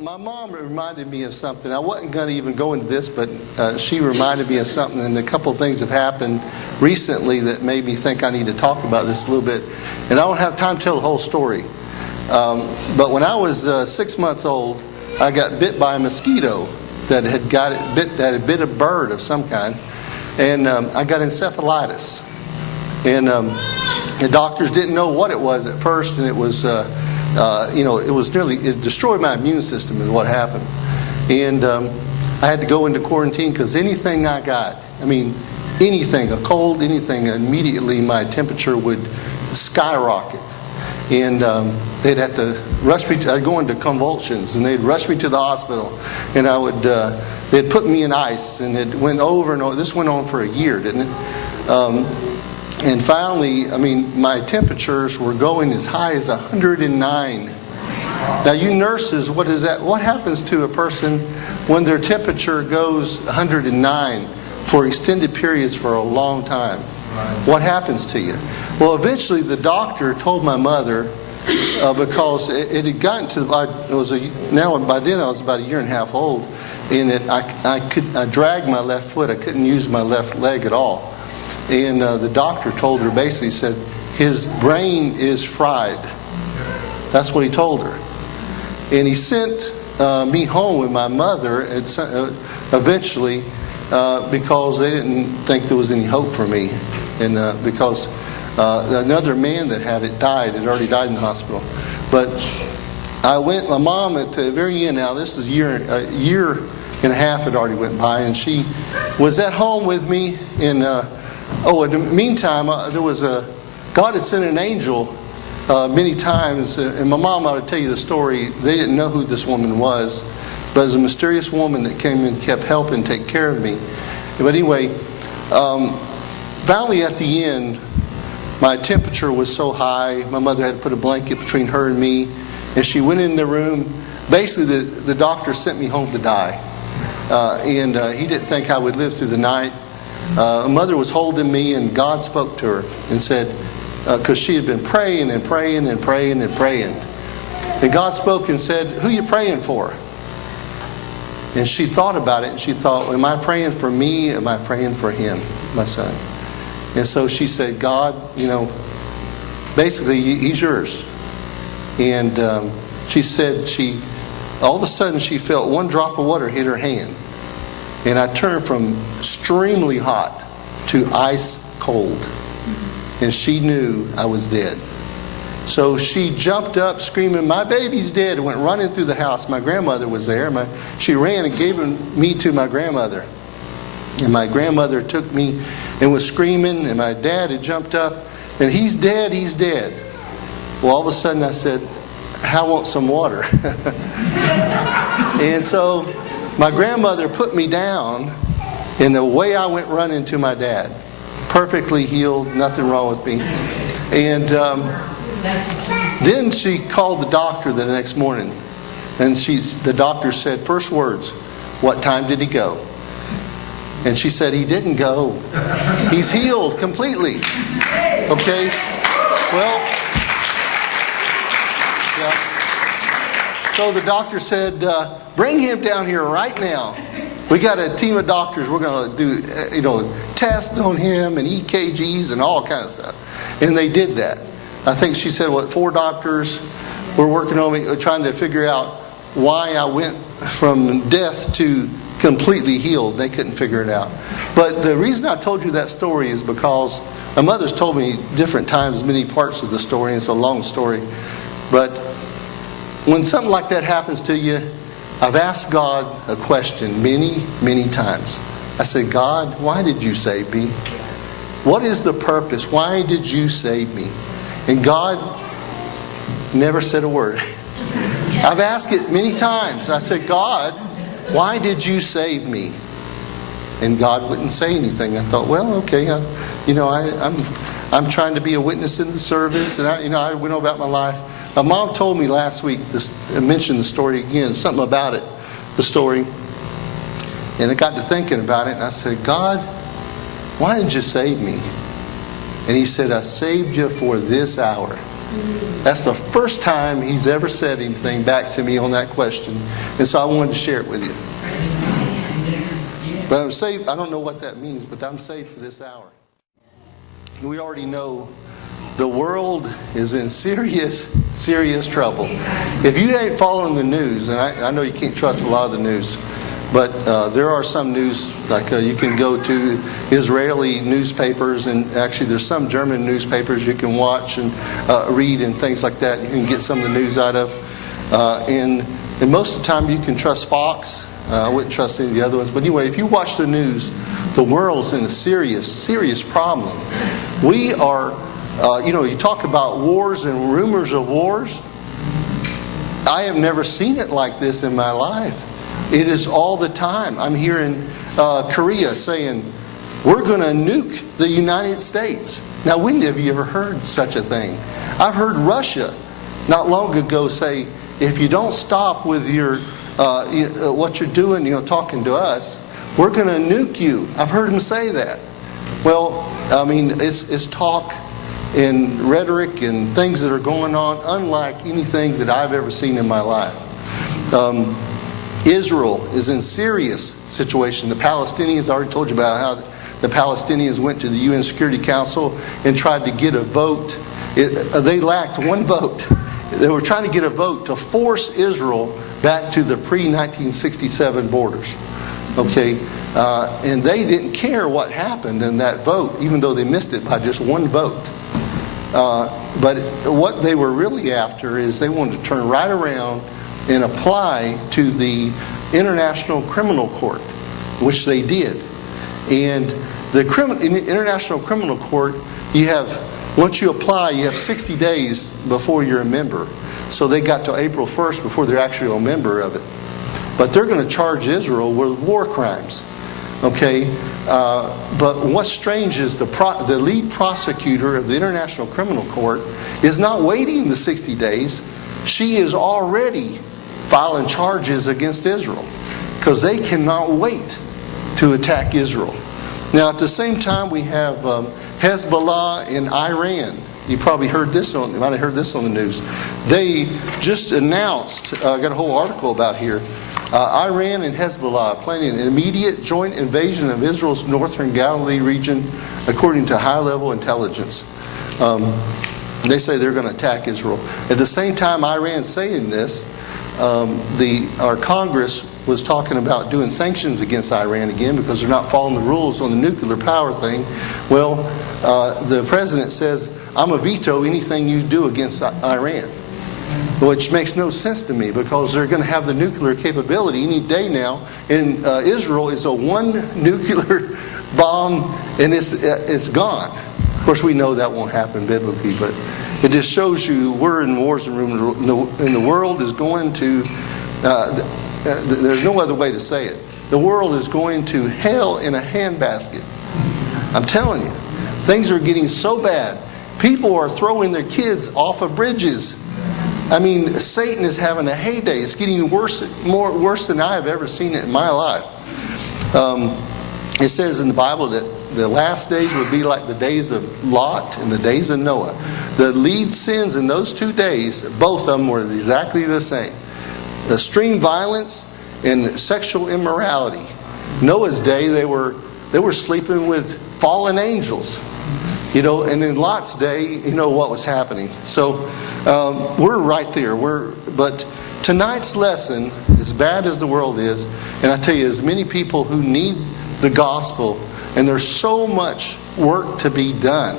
My mom reminded me of something. I wasn't going to even go into this, but she reminded me of something, and a couple of things have happened recently that made me think I need to talk about this a little bit. And I don't have time to tell the whole story. But when I was 6 months old, I got bit by a mosquito that had bit a bird of some kind, and I got encephalitis. And the doctors didn't know what it was at first, and it was it destroyed my immune system is what happened. And I had to go into quarantine because anything I got, anything, a cold, anything, immediately my temperature would skyrocket. And they'd have to rush me, I'd go into convulsions, and they'd rush me to the hospital. And they'd put me in ice, and it went over and over. This went on for a year, didn't it? And finally, my temperatures were going as high as 109. Now, you nurses, what is that? What happens to a person when their temperature goes 109 for extended periods for a long time? What happens to you? Well, eventually the doctor told my mother, because it had gotten to, by then I was about a year and a half old, and I dragged my left foot. I couldn't use my left leg at all. And the doctor told her, basically said, his brain is fried. That's what he told her. And he sent me home with my mother eventually because they didn't think there was any hope for me. And because another man that had already died in the hospital. But I went, my mom at the very end, now this is a year and a half had already went by, and she was at home with me. And in the meantime, God had sent an angel many times, and my mom ought to tell you the story. They didn't know who this woman was, but it was a mysterious woman that came and kept helping take care of me. But anyway, finally at the end, my temperature was so high, my mother had to put a blanket between her and me, and she went in the room. Basically, the doctor sent me home to die, and he didn't think I would live through the night. Mother was holding me, and God spoke to her and said, because she had been praying and praying and praying and praying. And God spoke and said, who are you praying for? And she thought about it, and she thought, am I praying for me? Am I praying for him, my son? And so she said, God, basically, he's yours. And she said all of a sudden she felt one drop of water hit her hand. And I turned from extremely hot to ice cold. And she knew I was dead. So she jumped up screaming, my baby's dead, and went running through the house. My grandmother was there. She ran and gave me to my grandmother. And my grandmother took me and was screaming, and my dad had jumped up, and he's dead, he's dead. Well, all of a sudden I said, I want some water. And so my grandmother put me down, and away I went running to my dad. Perfectly healed, nothing wrong with me. And then she called the doctor the next morning. And the doctor said, first words, what time did he go? And she said, he didn't go. He's healed completely. Okay? Well, yeah. So the doctor said, bring him down here right now. We got a team of doctors. We're going to do, tests on him and EKGs and all kind of stuff. And they did that. I think she said, 4 doctors were working on me, trying to figure out why I went from death to completely healed. They couldn't figure it out. But the reason I told you that story is because my mother's told me different times many parts of the story, and it's a long story. But when something like that happens to you, I've asked God a question many, many times. I said, God, why did you save me? What is the purpose? Why did you save me? And God never said a word. I've asked it many times. I said, God, why did you save me? And God wouldn't say anything. I thought, well, okay, I'm trying to be a witness in the service, and I went about my life. My mom told me last week, mentioned the story again, something about it, the story. And I got to thinking about it, and I said, God, why did you save me? And he said, I saved you for this hour. That's the first time he's ever said anything back to me on that question. And so I wanted to share it with you. But I'm saved. I don't know what that means, but I'm saved for this hour. We already know the world is in serious, serious trouble. If you ain't following the news, and I know you can't trust a lot of the news, but there are some news, like you can go to Israeli newspapers, and actually there's some German newspapers you can watch and read and things like that. You can get some of the news out of. And most of the time you can trust Fox. I wouldn't trust any of the other ones. But anyway, if you watch the news, the world's in a serious, serious problem. We are, you talk about wars and rumors of wars. I have never seen it like this in my life. It is all the time. I'm hearing Korea saying, we're going to nuke the United States. Now, when have you ever heard such a thing? I've heard Russia not long ago say, if you don't stop with your what you're doing, talking to us, we're going to nuke you. I've heard them say that. Well, I mean, it's talk and rhetoric and things that are going on unlike anything that I've ever seen in my life. Israel is in serious situation. The Palestinians, I already told you about how the Palestinians went to the UN Security Council and tried to get a vote. They lacked one vote. They were trying to get a vote to force Israel back to the pre-1967 borders. Okay? And they didn't care what happened in that vote, even though they missed it by just one vote. But what they were really after is they wanted to turn right around and apply to the International Criminal Court, which they did. And the International Criminal Court, once you apply, you have 60 days before you're a member. So they got to April 1st before they're actually a member of it. But they're going to charge Israel with war crimes. Okay? But what's strange is the lead prosecutor of the International Criminal Court is not waiting the 60 days. She is already filing charges against Israel because they cannot wait to attack Israel. Now, at the same time, we have Hezbollah in Iran. You probably heard this you might have heard this on the news. They just announced, I got a whole article about here, Iran and Hezbollah planning an immediate joint invasion of Israel's northern Galilee region, according to high-level intelligence. They say they're going to attack Israel. At the same time Iran's saying this, our Congress was talking about doing sanctions against Iran again because they're not following the rules on the nuclear power thing. Well, the president says, I'm going to veto anything you do against Iran. Which makes no sense to me because they're going to have the nuclear capability any day now. And Israel is a one nuclear bomb and it's gone. Of course, we know that won't happen biblically, but it just shows you we're in wars and the world is going to, there's no other way to say it. The world is going to hell in a handbasket. I'm telling you, things are getting so bad. People are throwing their kids off of bridges. I mean, Satan is having a heyday. It's getting worse than I have ever seen it in my life. It says in the Bible that the last days would be like the days of Lot and the days of Noah. The lead sins in those 2 days, both of them were exactly the same. Extreme violence and sexual immorality. Noah's day, they were sleeping with fallen angels. And in Lot's day, what was happening. So we're right there. But tonight's lesson, as bad as the world is, and I tell you, as many people who need the gospel, and there's so much work to be done.